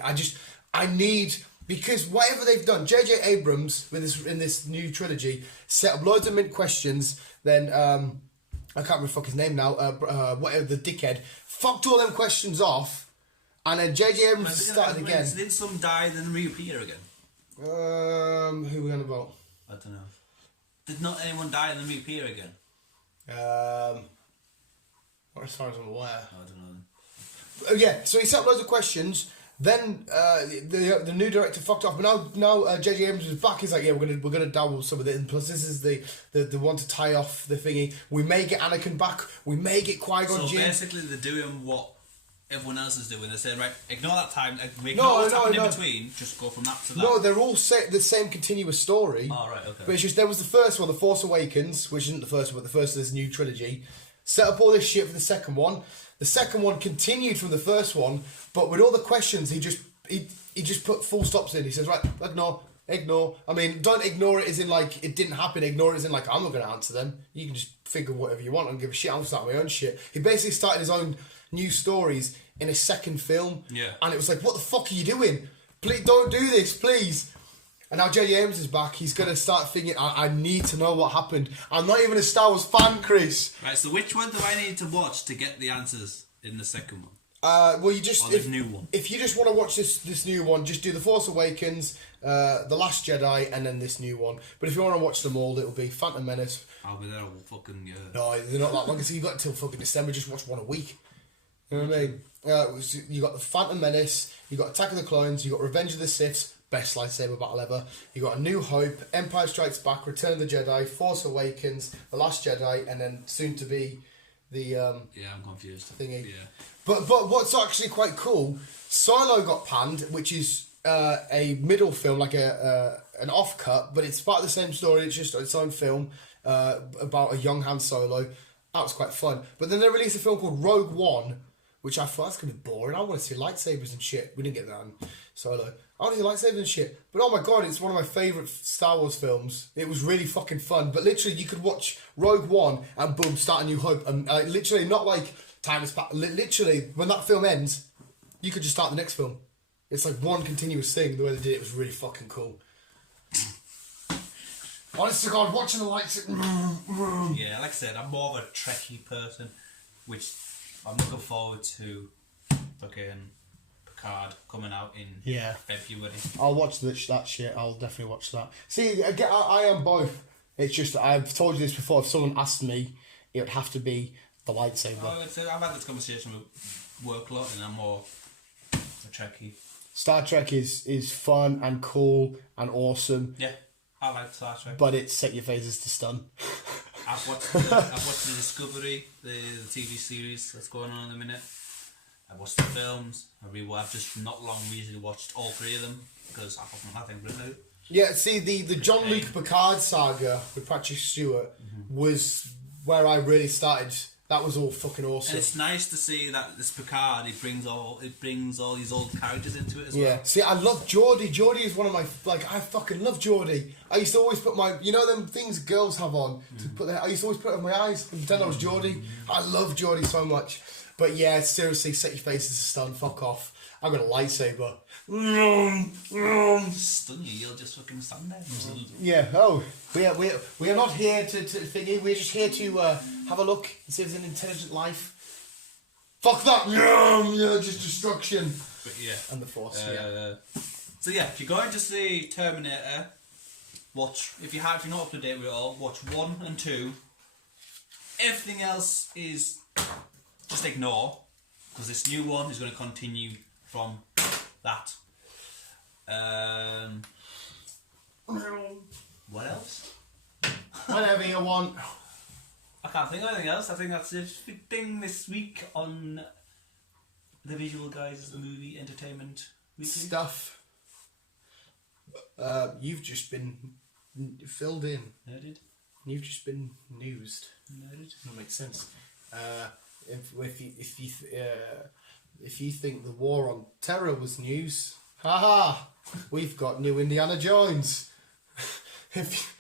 I need, because whatever they've done, J.J. Abrams in this new trilogy set up loads of mint questions. Then I can't remember his name now. Whatever, the dickhead fucked all them questions off, and then J.J. Abrams started again. Did some die then reappear again? Who are we on about? I don't know. Did not anyone die and then reappear again? As far as I'm aware. I don't know. Yeah, so he set up loads of questions. Then the new director fucked off. But now J.J. Abrams is back. He's like, yeah, we're gonna dabble some of it. And plus, this is the one to tie off the thingy. We may get Anakin back. We may get Qui-Gon Jinn. So basically, they're doing what everyone else is doing. They're saying, right, ignore that time. Ignore what's happening in between. Just go from that to that. No, they're all the same continuous story. Oh, right, okay. But it's just, there was the first one, The Force Awakens, which isn't the first one, but the first of this new trilogy. Set up all this shit for the second one. The second one continued from the first one, but with all the questions, he just put full stops in. He says, right, ignore. I mean, don't ignore it as in it didn't happen. Ignore it as in I'm not going to answer them. You can just think of whatever you want. I don't give a shit. I'm starting my own shit. He basically started his own new stories in a second film. Yeah. And it was what the fuck are you doing? Please don't do this, please. And now J.J. Abrams is back. He's going to start thinking, I need to know what happened. I'm not even a Star Wars fan, Chris. Right, so which one do I need to watch to get the answers in the second one? Well, you just... Or the new one? If you just want to watch this new one, just do The Force Awakens, The Last Jedi, and then this new one. But if you want to watch them all, it'll be Phantom Menace. I'll be there all fucking year. No, they're not that long. So you've got until fucking December. Just watch one a week. You know what I mean? You got The Phantom Menace, you got Attack of the Clones, you got Revenge of the Siths, best lightsaber battle ever. You got A New Hope, Empire Strikes Back, Return of the Jedi, Force Awakens, The Last Jedi, and then soon to be The Yeah, I'm confused. thingy. Yeah. But what's actually quite cool, Solo got panned, which is a middle film, like an off-cut, but it's part of the same story, it's just its own film about a young Han Solo. That was quite fun. But then they released a film called Rogue One, which I thought, that's going to be boring. I want to see lightsabers and shit. We didn't get that in Solo. I want to see lightsabers and shit. But oh my god, it's one of my favourite Star Wars films. It was really fucking fun. But literally, you could watch Rogue One and boom, start a New Hope. And literally, not like time is past. Literally, when that film ends, you could just start the next film. It's like one continuous thing. The way they did it was really fucking cool. Honest to God, watching the lights. Yeah, like I said, I'm more of a Trekkie person, which I'm looking forward to fucking Picard coming out in February. I'll watch that shit. I'll definitely watch that. See, again, I am both. It's just, I've told you this before, if someone asked me, it would have to be the lightsaber. Oh, I've had this conversation with work a lot, and I'm more a Trekkie. Star Trek is fun and cool and awesome. Yeah, I like Star Trek. But it set your faces to stun. I've watched the Discovery, the TV series that's going on in the minute. I watched the films. I've just not long recently watched all three of them because I fucking nothing written out. Yeah, see, the John Luke Picard saga with Patrick Stewart was where I really started. That was all fucking awesome. And it's nice to see that this Picard, it brings all these old characters into it as yeah. well. See, I love Geordie. Geordie is one of my, I fucking love Geordie. I used to always put my, them things girls have on to put I used to always put it on my eyes and pretend I was Geordie. I love Geordie so much. But yeah, seriously, set your faces to stun. Fuck off. I've got a lightsaber. Stun you, you'll just fucking stand there. Yeah, we are not here to thingy, we're just here to have a look and see if there's an intelligent life. Fuck that! Yeah, just destruction. But yeah. And the Force, So yeah, if you're going to see Terminator, watch, if you're not up to date with it all, watch 1 and 2. Everything else is just ignore, because this new one is going to continue from that. What else? Whatever you want. I can't think of anything else. I think that's the thing this week on the Visual Guys, the movie entertainment weekly Stuff. You've just been filled in. Nerded. You've just been newsed. Nerded. That makes sense. If you think the war on terror was news, haha, we've got new Indiana Jones. If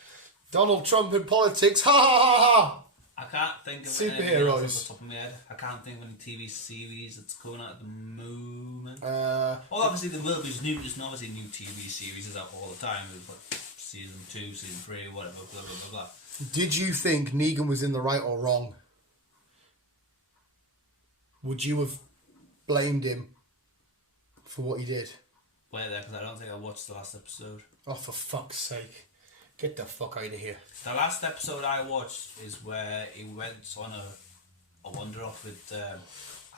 Donald Trump in politics, ha ha ha. I can't think of superheroes off the top of my head. I can't think of any TV series that's coming out at the moment. Obviously there will be new. There's obviously new TV series is out all the time. With like season 2, season 3, whatever, blah blah blah blah. Did you think Negan was in the right or wrong? Would you have blamed him for what he did? Wait there, because I don't think I watched the last episode. Oh, for fuck's sake. Get the fuck out of here. The last episode I watched is where he went on a wander off with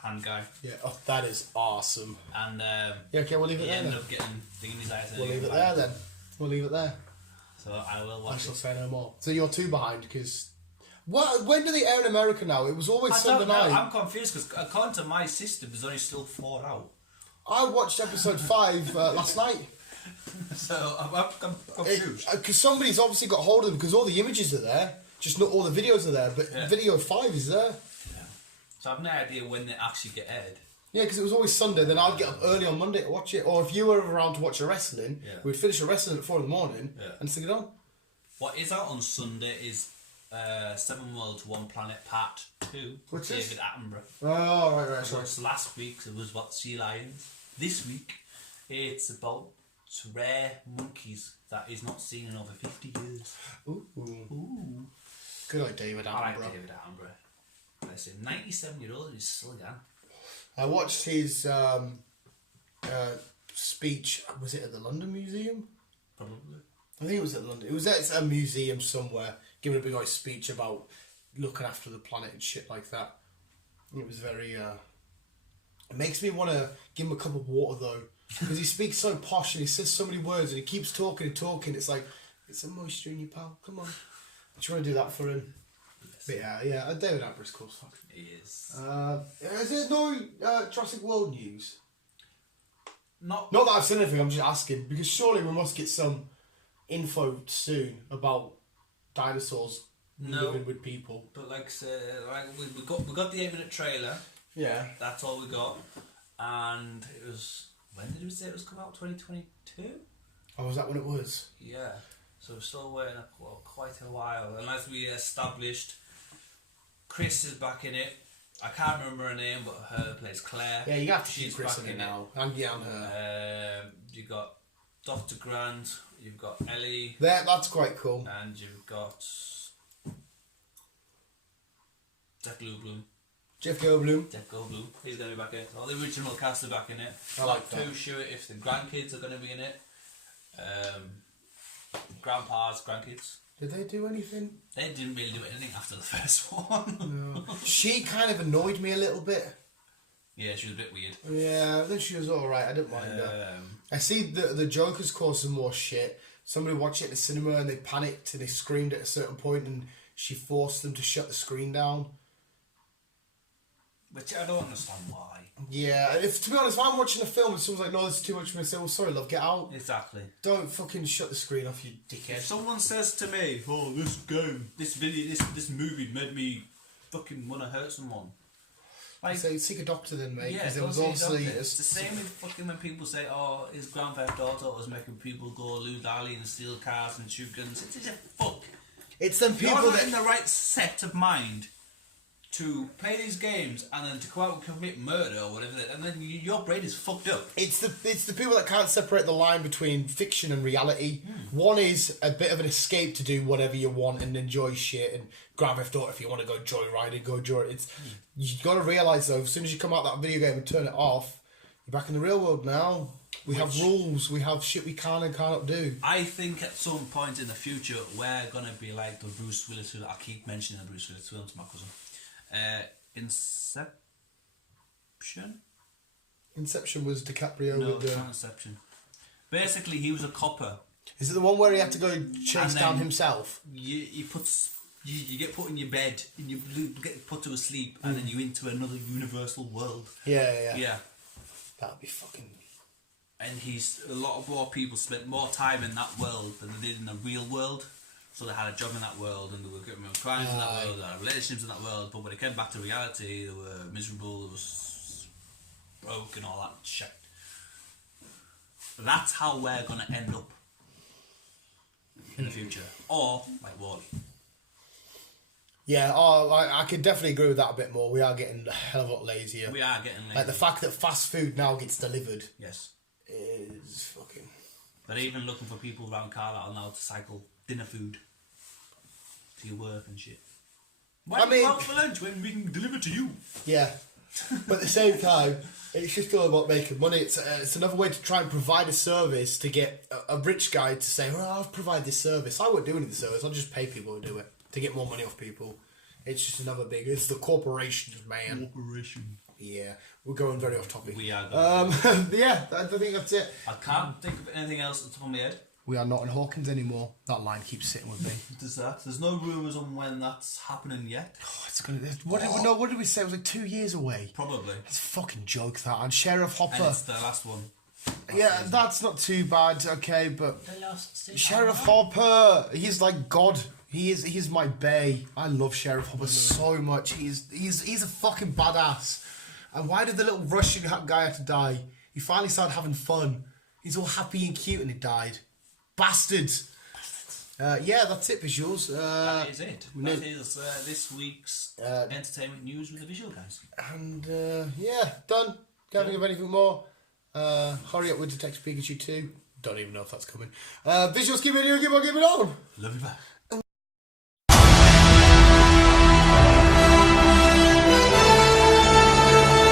hand guy. Yeah, oh, that is awesome. And yeah, okay, we'll leave it he there ended then. up getting thing in his eyes. We'll leave it there then. We'll leave it there. So I will watch I shall it. say no more. So you're 2 behind because... When do they air in America now? It was always Sunday night. I'm confused because according to my system, there's only still 4 out. I watched episode 5 last night. So I'm confused. Because somebody's obviously got hold of them because all the images are there. Just not all the videos are there, but video 5 is there. Yeah. So I've no idea when they actually get aired. Yeah, because it was always Sunday. Then I'd get up early on Monday to watch it. Or if you were around to watch a wrestling, we'd finish a wrestling at 4 in the morning and stick it on. What is out on Sunday is 7 Worlds, 1 Planet Part 2. What's David this? Attenborough. Oh, right, I sorry. watched last week, it was about sea lions. This week, it's about rare monkeys that is not seen in over 50 years. Ooh. Good old David Attenborough. I like David Attenborough. I say 97-year-old and he's still young. I watched his speech. Was it at the London Museum? Probably. I think it was at London. It was at a museum somewhere, giving a big old speech about looking after the planet and shit like that. It was very. It makes me want to give him a cup of water though, because he speaks so posh and he says so many words and he keeps talking and talking. It's like, get some moisture in you, pal. Come on. Do you want to do that for him? Yes. But yeah, David Attenborough's cool as fuck. He is. Is there no Jurassic World news? Not Not that I've seen anything, I'm just asking, because surely we must get some info soon about dinosaurs living with people. But like I said, we got the 8-minute trailer. Yeah. That's all we got. And it was, when did we say it was coming out? 2022? Oh, was that when it was? Yeah. So we're still waiting quite a while. And as we established, Chris is back in it. I can't remember her name, but her plays Claire. Yeah, you have to She's shoot Chris back in it now. And her. You got Dr. Grant, you've got Ellie, That's quite cool. and you've got Jeff Goldblum. Jeff Goldblum. He's going to be back in it. All the original cast are back in it. I like that. Too sure if the grandkids are going to be in it. Grandpa's grandkids. Did they do anything? They didn't really do anything after the first one. No. She kind of annoyed me a little bit. Yeah, she was a bit weird. Yeah, I think she was alright. I didn't mind her. I see the Joker's caused some more shit. Somebody watched it in the cinema and they panicked and they screamed at a certain point and she forced them to shut the screen down. Which I don't understand why. Yeah, to be honest, if I'm watching a film and someone's like, no, this is too much for me, I say, well, sorry, love, get out. Exactly. Don't fucking shut the screen off, you dickhead. If someone says to me, oh, this movie made me fucking want to hurt someone. Like, so seek a doctor then, mate. Yeah, because there was obviously it's the same with fucking when people say, oh, his Grand Theft Auto was making people go lose alley and steal cars and shoot guns. It's a fuck. It's them people You're not that in the right set of mind to play these games and then to go out and commit murder or whatever, and then your brain is fucked up. It's the people that can't separate the line between fiction and reality. One is a bit of an escape to do whatever you want and enjoy shit and Grand Theft Auto. If you want to go joyriding, go joyride. You got to realise though, as soon as you come out that video game and turn it off, you're back in the real world now. We have rules. We have shit we can and cannot do. I think at some point in the future we're gonna be like the Bruce Willis film. I keep mentioning the Bruce Willis film to my cousin. Inception was DiCaprio No, with it's not Inception. Basically, he was a copper. Is it the one where he had to go chase And down then himself? You get put in your bed and you get put to sleep, and then you into another universal world. Yeah. Yeah. That'd be fucking. And a lot of more people spent more time in that world than they did in the real world. So they had a job in that world, and they were getting crimes in that world, they had relationships in that world. But when it came back to reality, they were miserable, they was broke, and all that shit. That's how we're gonna end up in the future, or like Wall-E. Yeah, I could definitely agree with that a bit more. We are getting a hell of a lot lazier. We are getting lazy. Like the fact that fast food now gets delivered. Yes. Is fucking. They're even looking for people around Carlisle now to cycle dinner food to your work and shit. Why do you go out for lunch when we can deliver to you? Yeah, but at the same time, it's just all about making money. It's another way to try and provide a service to get a rich guy to say, well, I'll provide this service. I won't do any of the service. I'll just pay people to do it to get more money off people. It's just another big. It's the corporations, man. Corporation. Yeah, we're going very off topic. We are. Yeah, I think that's it. I can't think of anything else at the top of my head. We are not in Hawkins anymore. That line keeps sitting with me. Does that? There's no rumours on when that's happening yet. Oh, it's gonna. What did we say? It was like 2 years away. Probably. It's a fucking joke that. And Sheriff Hopper. And it's the last one. Yeah, that's not too bad. Okay, but The last Sheriff Hopper, he's like God. He's my bae. I love Sheriff Hopper so much. He's a fucking badass. And why did the little Russian guy have to die? He finally started having fun. He's all happy and cute, and he died. Bastards. Yeah, that's it, visuals. That is it. That is this week's entertainment news with the visual guys. And yeah, done. Can't think of anything more. Hurry up with Detective Pikachu 2. Don't even know if that's coming. Visuals, keep it here, keep on. Love you back.